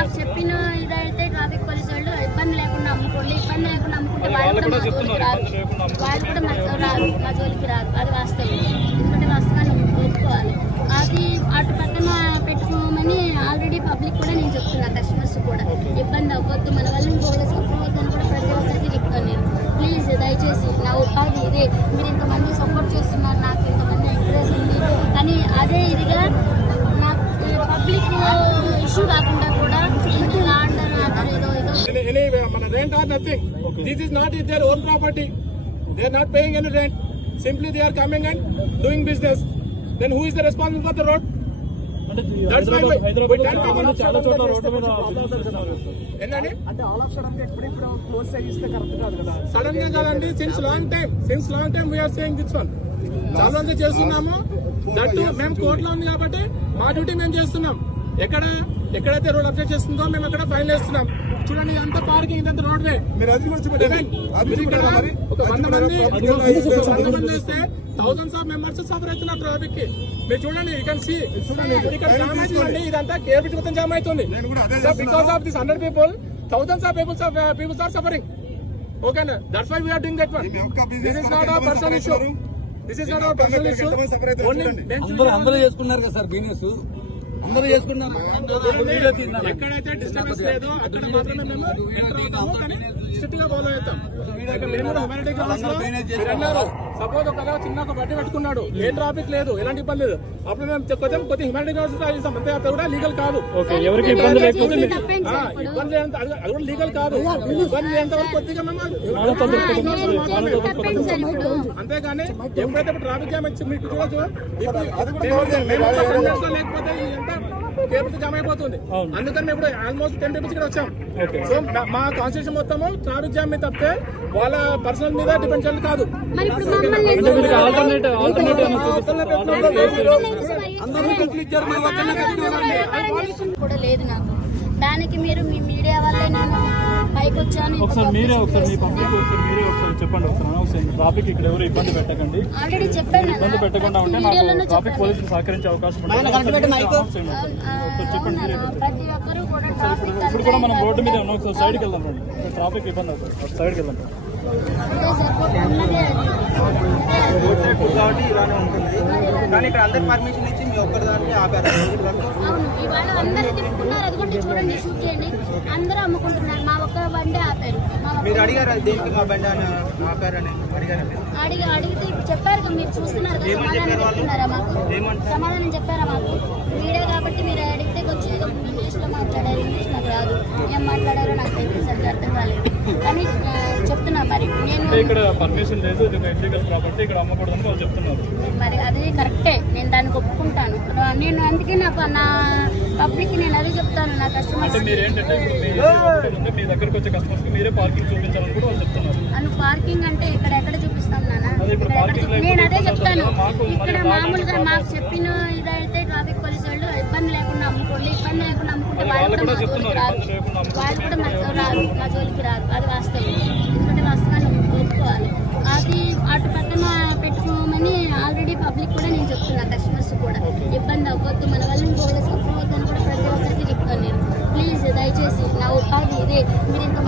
మాకు చెప్పిన ఇదైతే ట్రాఫిక్ పోలీసు వాళ్ళు ఇబ్బంది లేకుండా అమ్ముకోండి, ఇబ్బంది లేకుండా అమ్ముకుంటే వాళ్ళు కూడా మా జోలికి రాదు, వాళ్ళు కూడా మా జోలికి రాదు. అది వాస్తవం, ఎందుకంటే వాస్తవాన్ని ఒప్పుకోవాలి. అది అటు పక్కన పెట్టుకోమని ఆల్రెడీ పబ్లిక్ కూడా నేను చెప్తున్నా, కస్టమర్స్ కూడా ఇబ్బంది అవ్వద్దు, మన వల్ల ఇంకోళ్ళు సఫర్ అవ్వద్దని కూడా ప్రతి ఒక్కరికి చెప్తాను నేను. ప్లీజ్ దయచేసి నా ఉపాధి ఇదే, మీరు ఇంతమంది సపోర్ట్ చేస్తున్నారు, నాకు ఇంతమంది ఎంకరేజ్ ఉంది, కానీ అదే ఇదిగా నాకు పబ్లిక్ ఇష్యూ కాకుండా కూడా ఇంత ఆర్డర్ ఏదో ఏదో మన rent or nothing. This is not their own property. They are not paying any rent. Simply they are coming and doing business. Then who is the responsible for the road? That's why we tell people చాలా చోట్ల road మీద ఏంటండి అంటే all of sudden గా ఇప్పుడు close చేయిస్తే correct కాదు కదా. సడన్ గా కాదండి, since long time we are saying this one. చాలా రోజులు చేస్తున్నాము. దట్టు మేము కోర్టులో ఉంది కాబట్టి మా డ్యూటీ మేము చేస్తున్నాం. ఎక్కడైతే రోడ్ అబ్జెక్ట్ చేస్తుందో మేము అక్కడ ఫైన్ వేస్తున్నాం. చూడండి, ఇదంతా పార్కింగ్, ఇదంతా రోడ్ వే. మీరు అది ఒక 100 మంది వస్తే థౌసండ్స్ ఆఫ్ మెంబర్స్ సఫర్ అవుతున్నారు ట్రాఫిక్ కి. మీరు చూడండి, యూ కెన్ సీ ఇక్కడ జామ్ అవుతుందండి. ఇదంతా కేబిట్ మొత్తం జామ్ అవుతుంది. Because of this 100 people, thousands of people are suffering. Okay, that's why we are doing that one. This is not our personal issue. అందరూ చేసుకున్నారు కదా సార్, బిజినెస్ అందరూ చేసుకున్నారు. ఎక్కడైతే డిస్టర్బెన్స్ లేదో అక్కడ మాత్రమే మేము స్ట్రిక్ట్ గా ఫాలో అవుతాం. హ్యూమానిటీ గ్రౌండ్స్ లో సపోజ్ ఒక చిన్న బడ్డీ పెట్టుకున్నాడు, ఏ ట్రాఫిక్ లేదు, ఎలాంటి ఇబ్బంది లేదు, అప్పుడు మేము కొద్ది హ్యూమానిటీ గ్రౌండ్స్ లో అంతే. అది కూడా లీగల్ కాదు. ఎవరికి ఇబ్బంది లేకపోతే ఇబ్బంది అది కూడా లీగల్ కాదు. ఇబ్బంది లేనంత వరకు కొద్దిగా మేము అంతేగాని ఎప్పుడైతే ట్రాఫిక్ జామ్ వచ్చి మీకు చూడొచ్చు, లేకపోతే ఎంత కేబుల్ జామ్ అయిపోతుంది. అందుకని మేము ఇప్పుడు ఆల్మోస్ట్ 10 people ఇక్కడ వచ్చాం. సో మా కాన్స్టిట్యూషన్ మొత్తము ట్రాఫిక్ జామ్ మీద తప్పితే వాళ్ళ పర్సనల్ మీద డిపెండ్ చేయాలి కాదు. కూడా లేదు నాకు. దానికి మీరు మీ మీడియా వల్లే నేను పైకి వచ్చాను. మీరే ఒకసారి చెప్పండి. ఒకసారి ట్రాఫిక్ ఇక్కడ ఎవరు ఇబ్బంది పెట్టకండి, ఆల్రెడీ చెప్పాను. ఇబ్బంది పెట్టకుండా ఉంటే నాకు ట్రాఫిక్ పోలీసులు సహకరించే అవకాశం చెప్పండి. ఇప్పుడు కూడా మనం రోడ్డు మీద ఉన్నాం, ఒకసారి సైడ్కి వెళ్దాం రండి. ట్రాఫిక్ ఇబ్బంది అవుతుంది, సైడ్కి వెళ్దాం. కాబట్టి ఇలానే ఉంటుంది, కానీ ఇక్కడ అందరు పర్మిషన్ ఇచ్చి మీ ఒక్కరి దాన్ని ఆపారు. అవును, ఇవాళ అందరూ తిప్పుకున్నారు. అది కూడా చూడండి, షూట్ చేయండి. అందరూ అమ్ముకుంటున్నారు, మా ఒక్క బండి ఆపారు. మీరు అడిగారా దేనికి మా బండి అని ఆపారని? అడిగితే ఇప్పుడు చెప్పారు కదా, మీరు చూస్తున్నారు కదా. సమాధానం చెప్తున్నారా మాకు? సమాధానం చెప్పారా మాకు? మీరే కాబట్టి మీరు అడిగితే కొంచెం ఇంగ్లీష్ లో మాట్లాడారు. ఇంగ్లీష్ నాకు రాదు, ఏం మాట్లాడారో నాకు తెలియదు, సరిగ్గా అర్థం కాలేదు. కానీ చెప్తున్నా, మరి నేను ఇక్కడ పర్మిషన్ లేదు, ఇది ఇల్లీగల్ కాబట్టి ఇక్కడ అమ్మకూడదని వాళ్ళు చెప్తున్నారు. మరి అది కరెక్టే, నేను దానికి ఒప్పుకుంటాను. నేను అందుకే నా పబ్లిక్ నేను అదే చెప్తాను, నా కస్టమర్స్. మీరేంటంటే మీ దగ్గరకు వచ్చే కస్టమర్స్ కి మీరే పార్కింగ్ చూపించాలని కూడా వాళ్ళు చెప్తున్నారు. అను పార్కింగ్ అంటే ఎక్కడ చూపిస్తాం నాన్న? నేను అదే చెప్తాను. ఇక్కడ మామూలుగా మాకు చెప్పిన ఇదైతే ట్రాఫిక్ పోలీసు వాళ్ళు ఇబ్బంది లేకుండా అమ్ముకోండి, ఇబ్బంది లేకుండా అమ్ముకుంటే వాళ్ళు కూడా మా జోలికి రాదు. అది వాస్తవం, ఎందుకంటే వాస్తవాన్ని ఒప్పుకోవాలి. అది అటు పక్కన పెట్టుకోమని ఆల్రెడీ పబ్లిక్ కూడా నేను చెప్తున్నా, కస్టమర్స్ కూడా ఇబ్బంది అవ్వద్దు, మన వల్ల ఇంకోళ్ళు సఫర్ అవ్వద్దని కూడా ప్రతి ఒక్కరికి చెప్తాను నేను. ప్లీజ్ దయచేసి నా ఉపాధి ఇదే, మీరు ఇంత